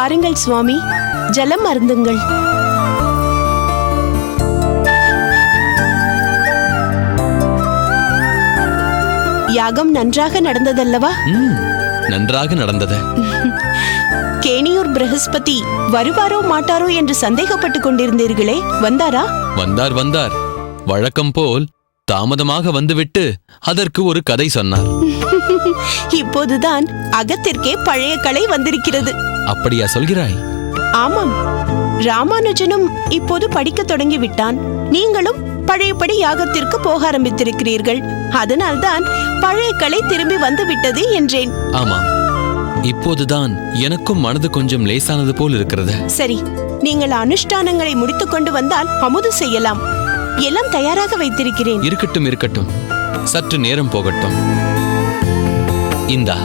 வாருங்கள் சுவாமி, ஜலம் அருந்துங்கள். யாகம் நன்றாக நடந்ததல்லவா? நன்றாக நடந்தது. கேணியூர் பிரகஸ்பதி வருவாரோ மாட்டாரோ என்று சந்தேகப்பட்டுக் கொண்டிருந்தீர்களே, வந்தாரா? வந்தார். வழக்கம் போல் தாமதமாக வந்துவிட்டு அதற்கு ஒரு கதை சொன்னார். இப்போதுதான் அகத்திற்கே பழைய கலை வந்திருக்கிறது. அப்படியா சொல்கிறாய்? ஆமாம், ராமானுஜனும் இப்போது படிக்க தொடங்கிவிட்டான். நீங்களும் பழையபடி யாகத்திற்கு போக ஆரம்பித்திருக்கிறீர்கள். அதனால்தான் பழைய கலை திரும்பி வந்து விட்டது என்றேன். ஆமாம், இப்போதுதான் எனக்கும் மனது கொஞ்சம் லேசானது போல் இருக்கிறது. சரி, நீங்கள் அனுஷ்டானங்களை முடித்துக் கொண்டு வந்தால் அமுது செய்யலாம். எல்லாம் தயாராக வைத்திருக்கிறேன். இருக்கட்டும், சற்று நேரம் போகட்டும். இந்தா.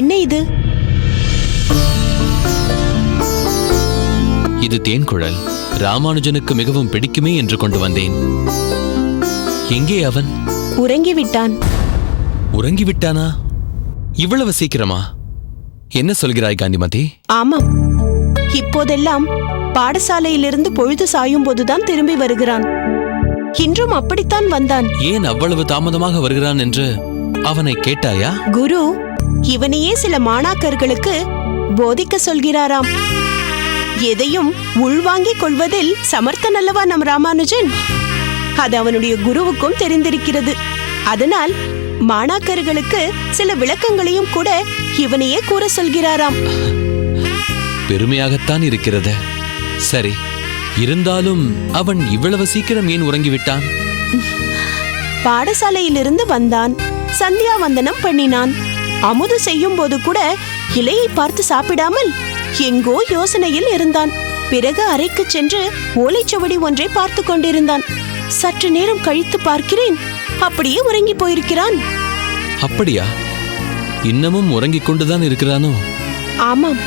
என்ன இது? இது தேன்குழல். ராமானுஜனுக்கு மிகவும் பிடிக்குமே என்று கொண்டு வந்தேன். எங்கே அவன்? உறங்கிவிட்டான். உறங்கிவிட்டானா? இவ்வளவு சீக்கிரமா? என்ன சொல்கிறாய் காந்திமதி? ஆமாம், இப்போதெல்லாம் பாடசாலையிலிருந்து பொழுது சாயும் போதுதான் திரும்பி வருகிறான். இன்றும் அப்படித்தான் வந்தான். ஏன் அவ்வளவு தாமதமாக வருகிறான் என்று அவனை கேட்டாயா? குரு இவனையே சில மாணாக்கர்களுக்கு போதிக்க சொல்கிறாராம். எதையும் உள்வாங்கிக் கொள்வதில் சமர்த்தன் அல்லவா நம் ராமானுஜன்? அது அவனுடைய குருவுக்கும் தெரிந்திருக்கிறது. அதனால் மாணாக்கர்களுக்கு சில விளக்கங்களையும் கூட இவனையே கூற சொல்கிறாராம். பெருமையாகத்தான் இருக்கிறது. சரி, இருந்தாலும் அவன் இவ்வளவு சீக்கிரம் ஏன் உறங்கிவிட்டான்? பாடசாலையிலிருந்து வந்தான், சந்தியாவந்தனம் பண்ணினான். அமுது செய்யும் போது கூட இலையை பார்த்து சாப்பிடாமல் எங்கோ யோசனையில் இருந்தான். பிறகு அறைக்கு சென்று ஓலைச்சுவடி ஒன்றை பார்த்து கொண்டிருந்தான். சற்று நேரம் கழித்து பார்க்கிறேன், அப்படியே உறங்கி போயிருக்கிறான். அப்படியா? இன்னமும் உறங்கிக் கொண்டுதான் இருக்கிறானோ? ஆமாம்,